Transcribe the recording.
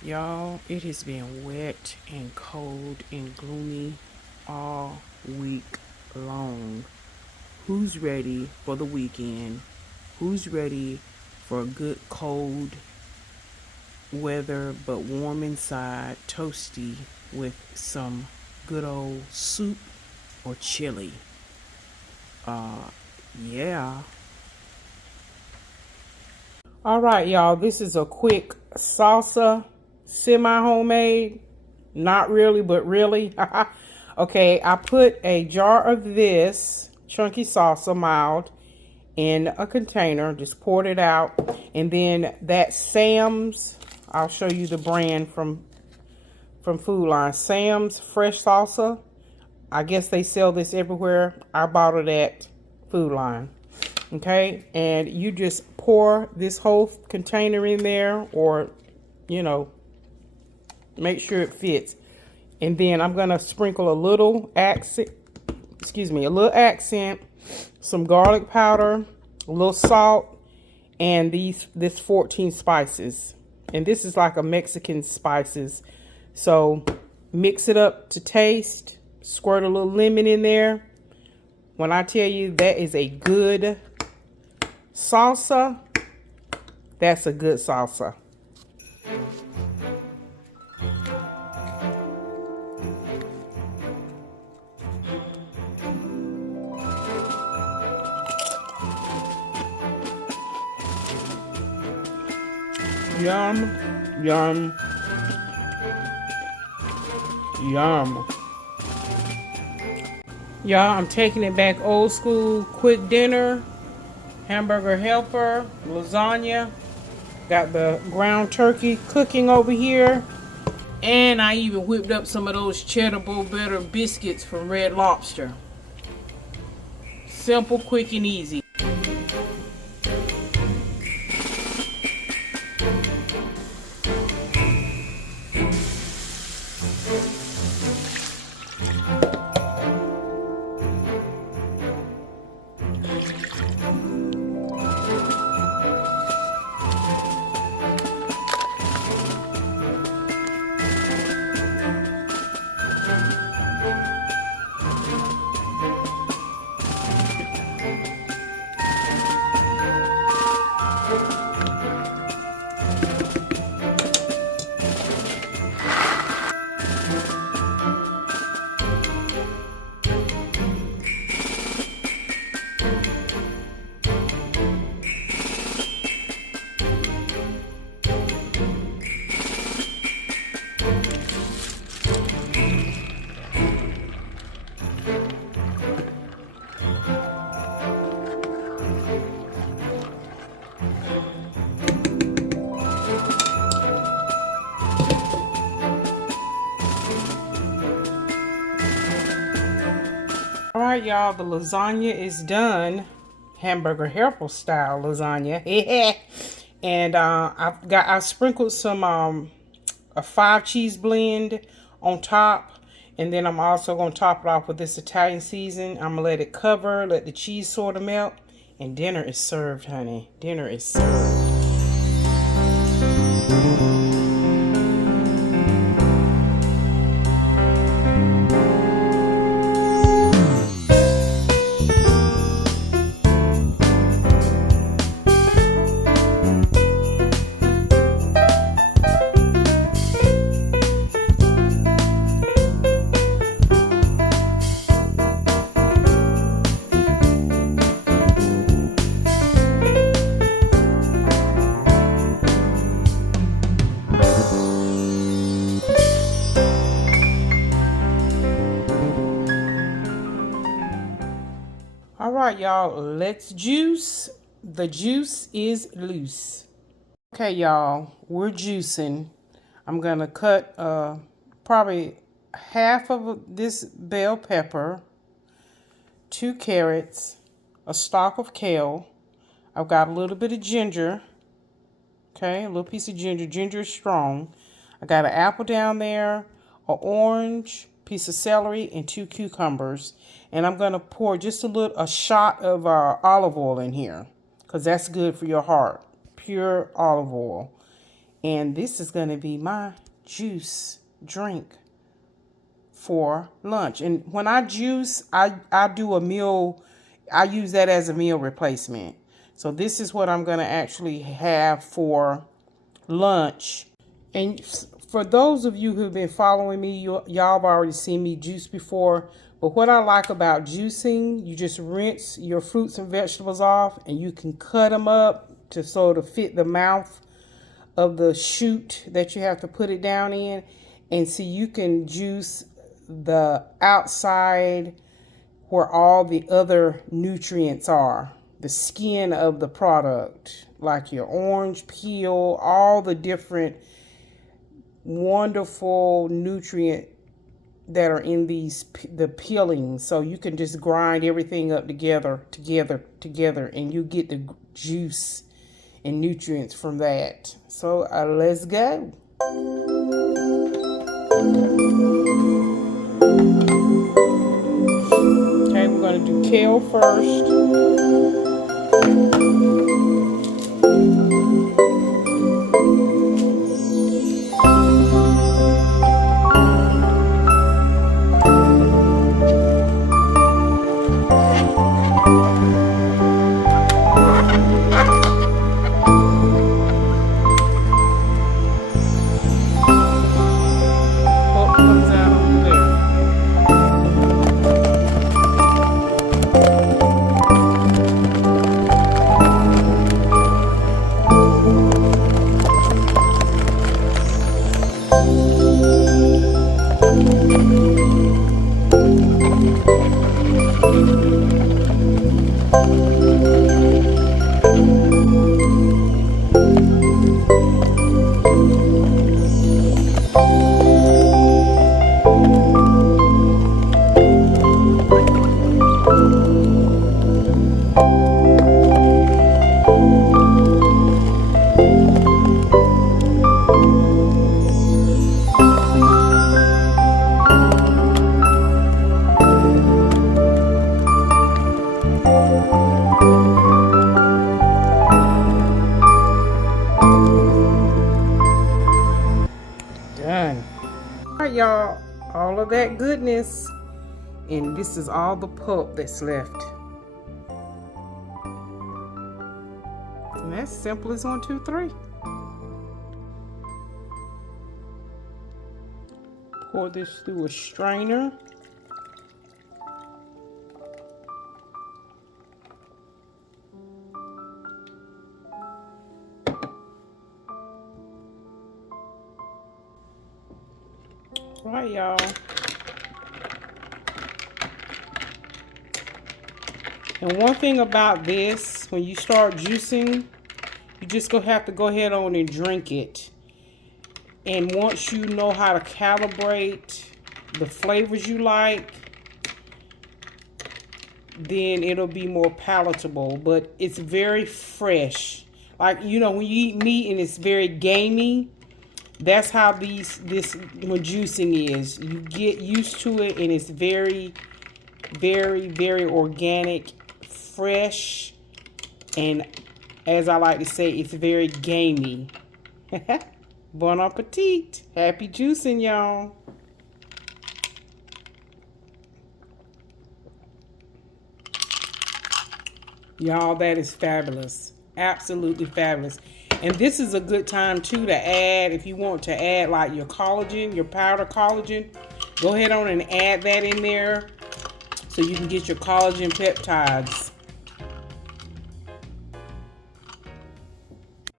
Y'all, it has been wet and cold and gloomy all week long. Who's ready for the weekend? Who's ready for a good cold weather but warm inside, toasty with some good old soup or chili? Yeah. All right, y'all, this is a quick salsa, semi-homemade. Not really, but really. Okay, I put a jar of this chunky salsa, mild, in a container. Just poured it out. And then that Sam's, I'll show you the brand from Food Line. Sam's fresh salsa. I guess they sell this everywhere. I bought it at Food Line. Okay, and you just pour this whole container in there, or, you know, make sure it fits. And then I'm gonna sprinkle a little accent, some garlic powder, a little salt, and this 14 spices. And this is like a Mexican spices. So mix it up to taste, squirt a little lemon in there. When I tell you that is a good salsa, that's a good salsa. Yum, yum, yum. Y'all, I'm taking it back old school, quick dinner, hamburger helper, lasagna. Got the ground turkey cooking over here. And I even whipped up some of those cheddar bowl butter biscuits from Red Lobster. Simple, quick, and easy. All right, y'all, the lasagna is done. Hamburger helper style lasagna. And I sprinkled some a 5 cheese blend on top, and then I'm also gonna top it off with this Italian season. I'm gonna let it cover, let the cheese sort of melt, and dinner is served, honey. Dinner is served. All right, y'all, let's juice. The juice is loose. Okay, y'all, we're juicing. I'm gonna cut probably half of this bell pepper, 2 carrots, a stalk of kale. I've got a little bit of ginger. Okay, a little piece of ginger. Ginger is strong. I got an apple down there, an orange, piece of celery, and 2 cucumbers. And I'm going to pour just a shot of olive oil in here, because that's good for your heart. Pure olive oil. And this is going to be my juice drink for lunch. And when I juice, I do a meal. I use that as a meal replacement. So this is what I'm going to actually have for lunch. And for those of you who've been following me, y'all have already seen me juice before. But what I like about juicing, you just rinse your fruits and vegetables off, and you can cut them up to sort of fit the mouth of the chute that you have to put it down in. And so you can juice the outside where all the other nutrients are, the skin of the product, like your orange peel, all the different wonderful nutrient that are in the peelings. So you can just grind everything up together, and you get the juice and nutrients from that. So let's go. Okay, we're going to do kale first. Done. All right, y'all, all of that goodness, and this is all the pulp that's left. And that's simple as 1, 2, 3. Pour this through a strainer. All right, y'all. And one thing about this, when you start juicing, you just gonna have to go ahead on and drink it. And once you know how to calibrate the flavors you like, then it'll be more palatable. But it's very fresh. Like, you know, when you eat meat and it's very gamey, that's how when juicing is. You get used to it, and it's very, very, very organic, fresh, and as I like to say, it's very gamey. Bon appetit. Happy juicing, y'all. Y'all, that is fabulous. Absolutely fabulous. And this is a good time too to add, if you want to add like your collagen, your powder collagen, go ahead on and add that in there so you can get your collagen peptides.